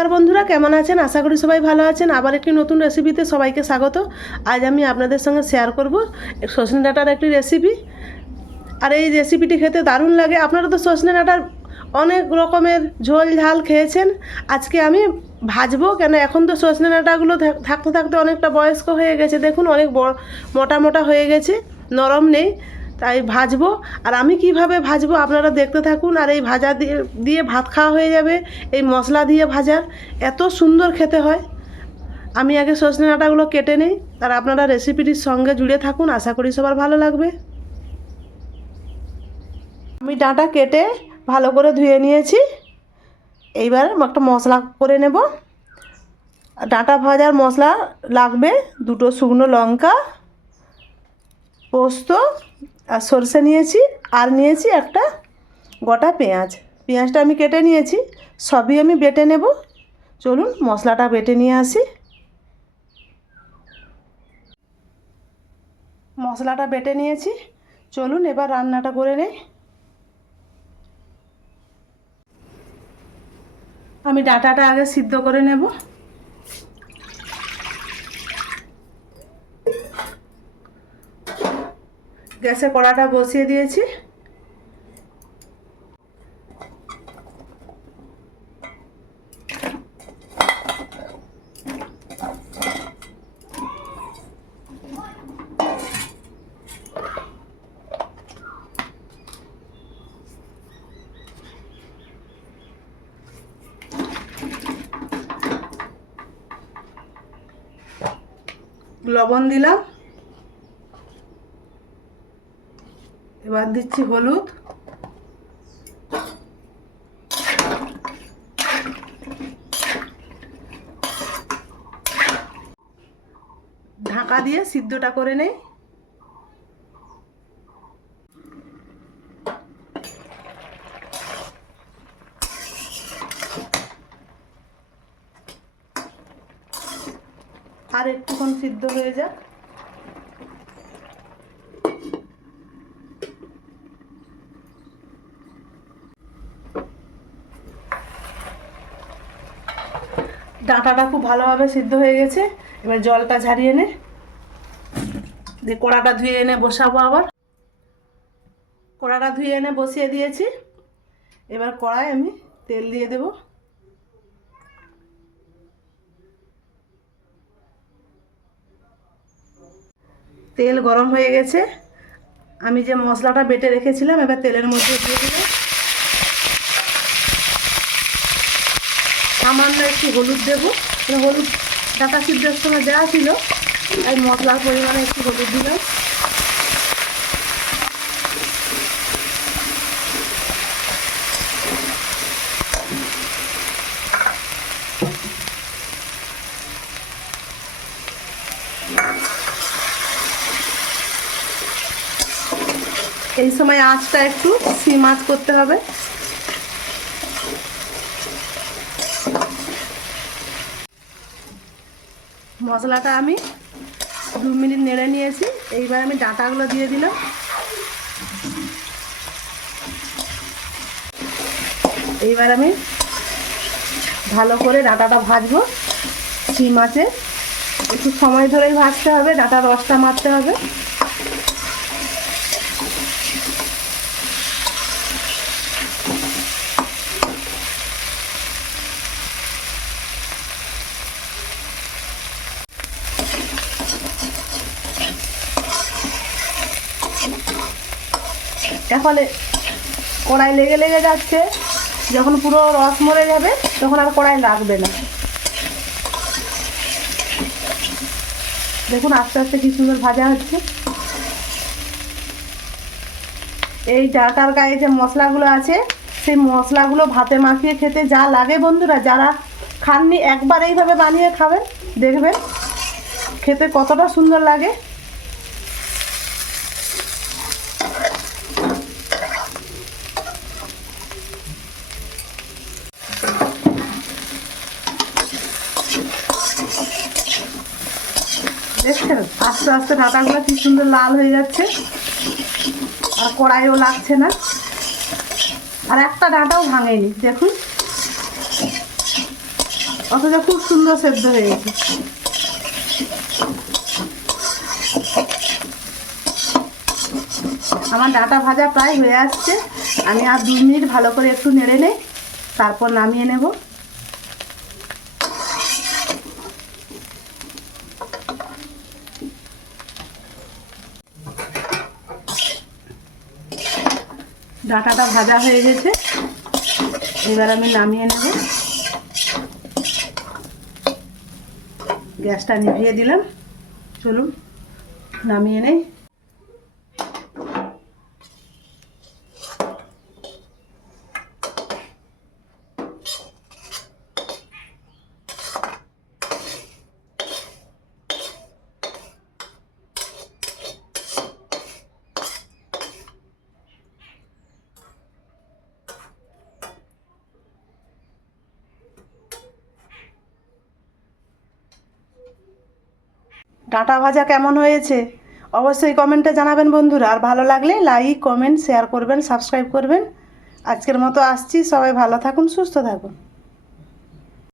নমস্কার বন্ধুরা, কেমন আছেন? আশা করি সবাই ভালো আছেন। আবার একটি নতুন রেসিপিতে সবাইকে স্বাগত। আজ আমি আপনাদের সঙ্গে শেয়ার করব সজনে ডাঁটার একটি রেসিপি। আর এই রেসিপিটি খেতে দারুণ লাগে। আপনারা তো সজনে ডাঁটার অনেক রকমের ঝোল ঝাল খেয়েছেন। আজকে আমি ভাজবো, কেন এখন তো সজনে ডাঁটাগুলো থাকতে থাকতে অনেকটা বয়স্ক হয়ে গেছে। দেখুন, অনেক মোটা মোটা হয়ে গেছে, নরম নেই। তাই ভাজবো। আর আমি কিভাবে ভাজবো আপনারা দেখতে থাকুন। আর এই ভাজা দিয়ে ভাত খাওয়া হয়ে যাবে। এই মশলা দিয়ে ভাজার এত সুন্দর খেতে হয়। আমি আগে সজনে ডাঁটাগুলো কেটে নিই, আর আপনারা রেসিপিটির সঙ্গে জুড়ে থাকুন। আশা করি সবার ভালো লাগবে। আমি ডাঁটা কেটে ভালো করে ধুয়ে নিয়েছি। এইবার একটা মশলা করে নেব। ডাঁটা ভাজার মশলা লাগবে 2টো শুকনো লঙ্কা, পোস্ত আর সরষে নিয়েছি, আর নিয়েছি একটা গোটা পেঁয়াজ। পেঁয়াজটা আমি কেটে নিয়েছি, সবই আমি বেটে নেব। চলুন মশলাটা বেটে নিয়ে আসি। মশলাটা বেটে নিয়েছি, চলুন এবার রান্নাটা করে নেই। আমি ডাঁটাটা আগে সিদ্ধ করে নেব। গ্যাসে কড়াটা বসিয়ে দিয়েছি। লবণ দিলাম, এবার দিচ্ছি হলুদ, ঢাকা দিয়ে সিদ্ধটা করে নেই। আর একটুক্ষণ সিদ্ধ হয়ে যাক। ডাঁটাটা খুব ভালোভাবে সিদ্ধ হয়ে গেছে। এবার জলটা ঝারিয়ে নে দিয়ে কড়াটা ধুয়ে এনে বসাবো। আবার কড়াটা ধুয়ে এনে বসিয়ে দিয়েছি। এবার কড়াই আমি তেল দিয়ে দেব। তেল গরম হয়ে গেছে। আমি যে মশলাটা বেটে রেখেছিলাম এবার তেলের মধ্যে দিয়ে দিলাম। সামান্য একটু হলুদ দেবো। হলুদ ডাঁটা সিদ্ধের সময় দেওয়া ছিল, তাই মশলার পরিমাণে একটু হলুদ দিলাম। এই সময় আঁচটা একটু সিম আঁচ করতে হবে। মশলাটা আমি 2 মিনিট নেড়ে নিয়েছি। এইবার আমি ডাঁটাগুলো দিয়ে দিলাম। এইবার আমি ভালো করে ডাঁটাটা ভাজবো সিম আঁচে। একটু সময় ধরেই ভাজতে হবে, ডাঁটার রসটা মারতে হবে। এখন কড়াই লেগে লেগে যাচ্ছে। যখন পুরো রস মরে যাবে তখন আর কড়াই লাগবে না। দেখুন আস্তে আস্তে কি সুন্দর ভাজা হচ্ছে। এই ডাঁটার গায়ে যে মশলাগুলো আছে, সেই মশলাগুলো ভাতে মাখিয়ে খেতে যা লাগে বন্ধুরা, যারা খাননি একবার এইভাবে বানিয়ে খাবেন, দেখবেন খেতে কতটা সুন্দর লাগে। দেখছেন আস্তে আস্তে ডাঁটাগুলো কি সুন্দর লাল হয়ে যাচ্ছে, আর কড়াইও লাগছে না। আর একটা ডাঁটাও ভাঙেনি। দেখুন অথচ খুব সুন্দর সেদ্ধ হয়ে গেছে। আমার ডাঁটা ভাজা প্রায় হয়ে আসছে, আমি আর 2 মিনিট ভালো করে একটু নেড়ে নেই, তারপর নামিয়ে নেব। ডাঁটাটা ভাজা হয়ে গেছে, এবার আমি নামিয়ে নেব। গ্যাসটা নিভিয়ে দিলাম, চলুন নামিয়ে নেই। ডাঁটা ভাজা কেমন হয়েছে অবশ্যই কমেন্টে জানাবেন বন্ধুরা। আর ভালো লাগলে লাইক, কমেন্ট, শেয়ার করবেন, সাবস্ক্রাইব করবেন। আজকের মতো আসছি, সবাই ভালো থাকুন, সুস্থ থাকুন।